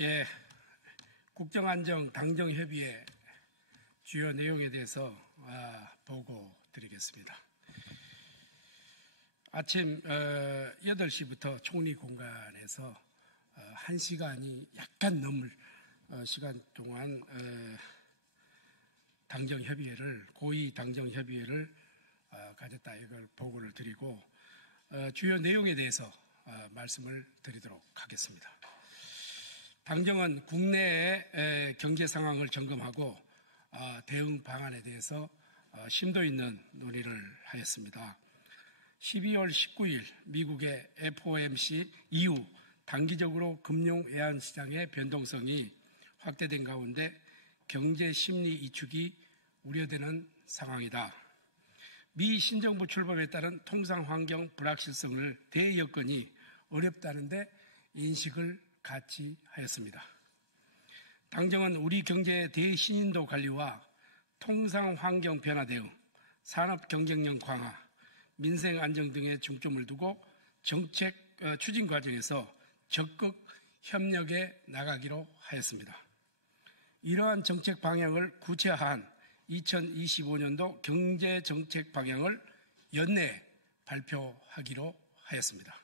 예, 국정안정 당정협의회 주요 내용에 대해서 보고 드리겠습니다. 아침 8시부터 총리 공간에서 1시간이 약간 넘을 시간 동안 당정협의회를, 고위 당정협의회를 가졌다, 이걸 보고를 드리고 주요 내용에 대해서 말씀을 드리도록 하겠습니다. 당정은 국내의 경제 상황을 점검하고 대응 방안에 대해서 심도 있는 논의를 하였습니다. 12월 19일 미국의 FOMC 이후 단기적으로 금융 외환 시장의 변동성이 확대된 가운데 경제 심리 위축이 우려되는 상황이다. 미 신정부 출범에 따른 통상 환경 불확실성을 대여건이 어렵다는데 인식을 같이 하였습니다. 당정은 우리 경제의 대신인도 관리와 통상 환경 변화 대응, 산업 경쟁력 강화, 민생 안정 등에 중점을 두고 정책 추진 과정에서 적극 협력해 나가기로 하였습니다. 이러한 정책 방향을 구체화한 2025년도 경제 정책 방향을 연내에 발표하기로 하였습니다.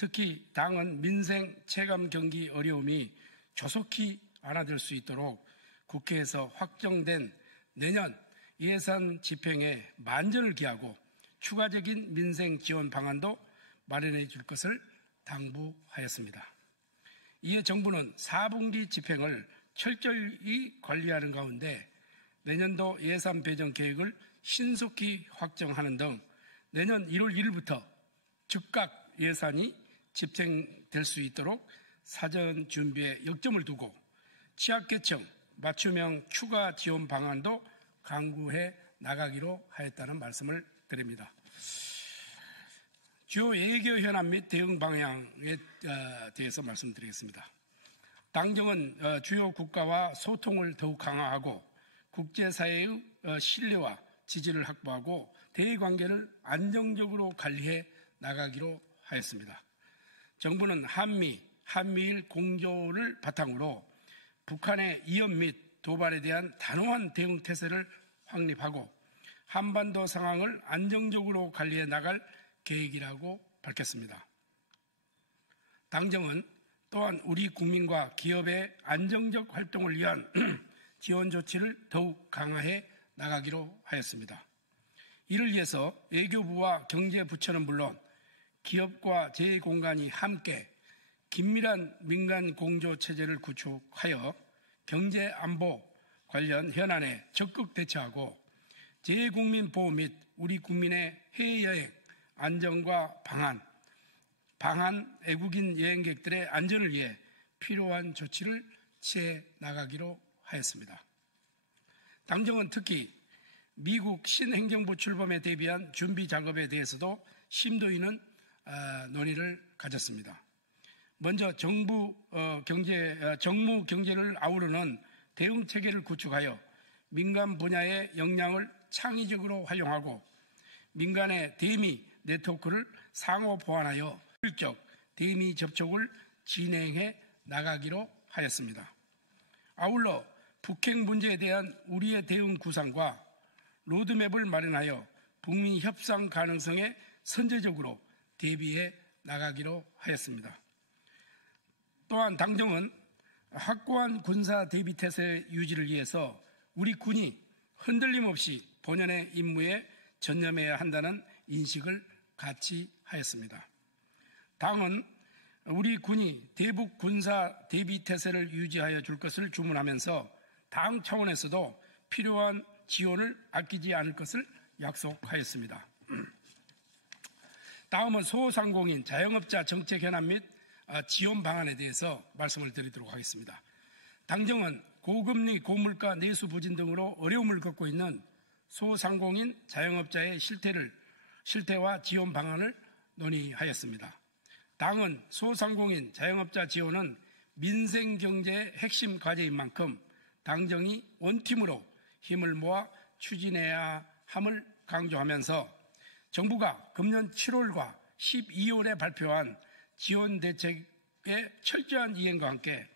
특히 당은 민생 체감 경기 어려움이 조속히 완화될 수 있도록 국회에서 확정된 내년 예산 집행에 만전을 기하고 추가적인 민생 지원 방안도 마련해 줄 것을 당부하였습니다. 이에 정부는 4분기 집행을 철저히 관리하는 가운데 내년도 예산 배정 계획을 신속히 확정하는 등 내년 1월 1일부터 즉각 예산이 집행될 수 있도록 사전 준비에 역점을 두고 취약계층 맞춤형 추가 지원 방안도 강구해 나가기로 하였다는 말씀을 드립니다. 주요 외교 현안 및 대응 방향에 대해서 말씀드리겠습니다. 당정은 주요 국가와 소통을 더욱 강화하고 국제사회의 신뢰와 지지를 확보하고 대외관계를 안정적으로 관리해 나가기로 하였습니다. 정부는 한미일 공조를 바탕으로 북한의 위협 및 도발에 대한 단호한 대응 태세를 확립하고 한반도 상황을 안정적으로 관리해 나갈 계획이라고 밝혔습니다. 당정은 또한 우리 국민과 기업의 안정적 활동을 위한 지원 조치를 더욱 강화해 나가기로 하였습니다. 이를 위해서 외교부와 경제부처는 물론 기업과 제2공간이 함께 긴밀한 민간 공조 체제를 구축하여 경제 안보 관련 현안에 적극 대처하고 제2국민 보호 및 우리 국민의 해외여행 안전과 방한 외국인 여행객들의 안전을 위해 필요한 조치를 취해 나가기로 하였습니다. 당정은 특히 미국 신행정부 출범에 대비한 준비 작업에 대해서도 심도 있는 논의를 가졌습니다. 먼저 정무 경제를 아우르는 대응 체계를 구축하여 민간 분야의 역량을 창의적으로 활용하고 민간의 대미 네트워크를 상호 보완하여 효율적 대미 접촉을 진행해 나가기로 하였습니다. 아울러 북핵 문제에 대한 우리의 대응 구상과 로드맵을 마련하여 북미 협상 가능성에 선제적으로 대비해 나가기로 하였습니다. 또한 당정은 확고한 군사 대비 태세 유지를 위해서 우리 군이 흔들림 없이 본연의 임무에 전념해야 한다는 인식을 같이 하였습니다. 당은 우리 군이 대북 군사 대비 태세를 유지하여 줄 것을 주문하면서 당 차원에서도 필요한 지원을 아끼지 않을 것을 약속하였습니다. 다음은 소상공인 자영업자 정책 현안 및 지원 방안에 대해서 말씀을 드리도록 하겠습니다. 당정은 고금리, 고물가, 내수 부진 등으로 어려움을 겪고 있는 소상공인 자영업자의 실태와 지원 방안을 논의하였습니다. 당은 소상공인 자영업자 지원은 민생경제의 핵심 과제인 만큼 당정이 원팀으로 힘을 모아 추진해야 함을 강조하면서 정부가 금년 7월과 12월에 발표한 지원 대책의 철저한 이행과 함께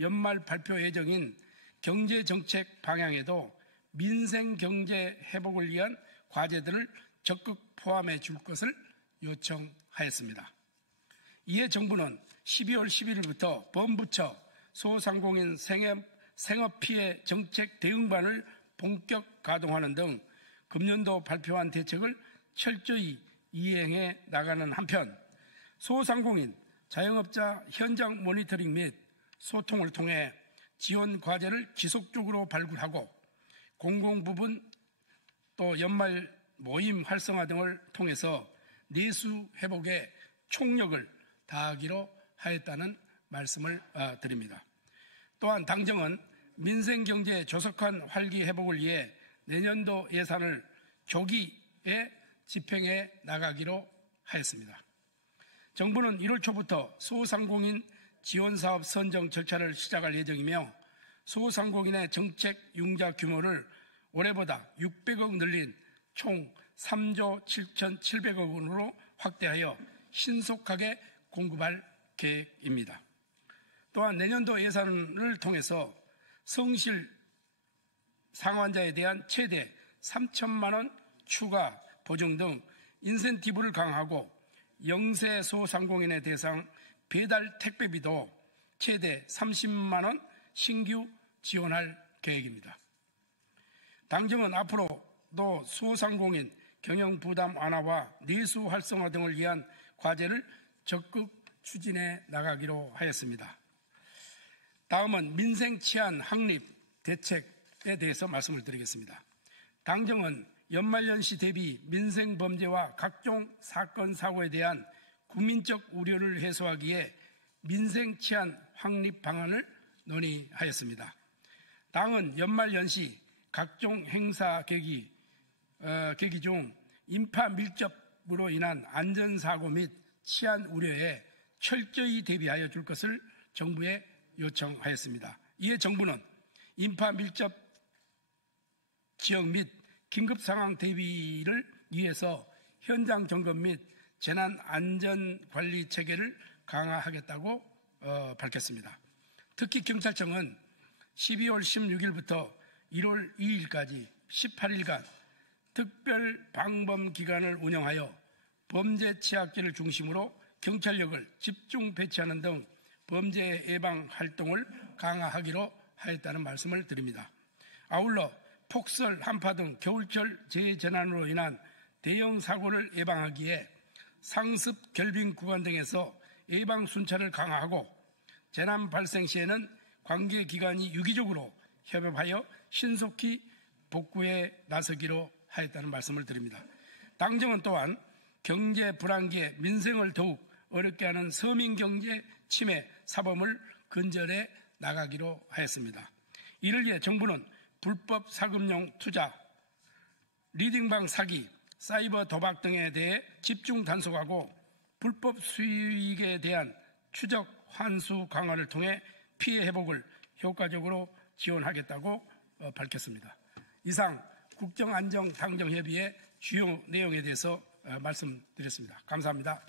연말 발표 예정인 경제정책 방향에도 민생경제 회복을 위한 과제들을 적극 포함해 줄 것을 요청하였습니다. 이에 정부는 12월 11일부터 범부처 소상공인 생업피해 정책 대응반을 본격 가동하는 등 금년도 발표한 대책을 철저히 이행해 나가는 한편 소상공인, 자영업자 현장 모니터링 및 소통을 통해 지원 과제를 지속적으로 발굴하고 공공부문 또 연말 모임 활성화 등을 통해서 내수 회복에 총력을 다하기로 하였다는 말씀을 드립니다. 또한 당정은 민생경제 조속한 활기 회복을 위해 내년도 예산을 조기에 집행해 나가기로 하였습니다. 정부는 1월 초부터 소상공인 지원사업 선정 절차를 시작할 예정이며 소상공인의 정책 융자 규모를 올해보다 600억 늘린 총 3조 7,700억 원으로 확대하여 신속하게 공급할 계획입니다. 또한 내년도 예산을 통해서 성실 상환자에 대한 최대 3천만 원 추가 보증 등 인센티브를 강화하고 영세 소상공인의 대상 배달 택배비도 최대 30만 원 신규 지원할 계획입니다. 당정은 앞으로도 소상공인 경영 부담 완화와 내수 활성화 등을 위한 과제를 적극 추진해 나가기로 하였습니다. 다음은 민생 치안 확립 대책에 대해서 말씀을 드리겠습니다. 당정은 연말연시 대비 민생 범죄와 각종 사건 사고에 대한 국민적 우려를 해소하기에 민생 치안 확립 방안을 논의하였습니다. 당은 연말연시 각종 행사 계기 중 인파 밀접으로 인한 안전사고 및 치안 우려에 철저히 대비하여 줄 것을 정부에 요청하였습니다. 이에 정부는 인파 밀접 지역 및 긴급상황 대비를 위해서 현장 점검 및 재난안전관리 체계를 강화하겠다고 밝혔습니다. 특히 경찰청은 12월 16일부터 1월 2일까지 18일간 특별 방범 기간을 운영하여 범죄 취약지를 중심으로 경찰력을 집중 배치하는 등 범죄 예방 활동을 강화하기로 하였다는 말씀을 드립니다. 아울러 폭설, 한파 등 겨울철 재재난으로 인한 대형 사고를 예방하기에 상습 결빙 구간 등에서 예방 순찰을 강화하고 재난 발생 시에는 관계 기관이 유기적으로 협업하여 신속히 복구에 나서기로 하였다는 말씀을 드립니다. 당정은 또한 경제 불황기에 민생을 더욱 어렵게 하는 서민경제 침해 사범을 근절해 나가기로 하였습니다. 이를 위해 정부는 불법 사금융 투자, 리딩방 사기, 사이버 도박 등에 대해 집중 단속하고 불법 수익에 대한 추적 환수 강화를 통해 피해 회복을 효과적으로 지원하겠다고 밝혔습니다. 이상 국정안정당정협의회 주요 내용에 대해서 말씀드렸습니다. 감사합니다.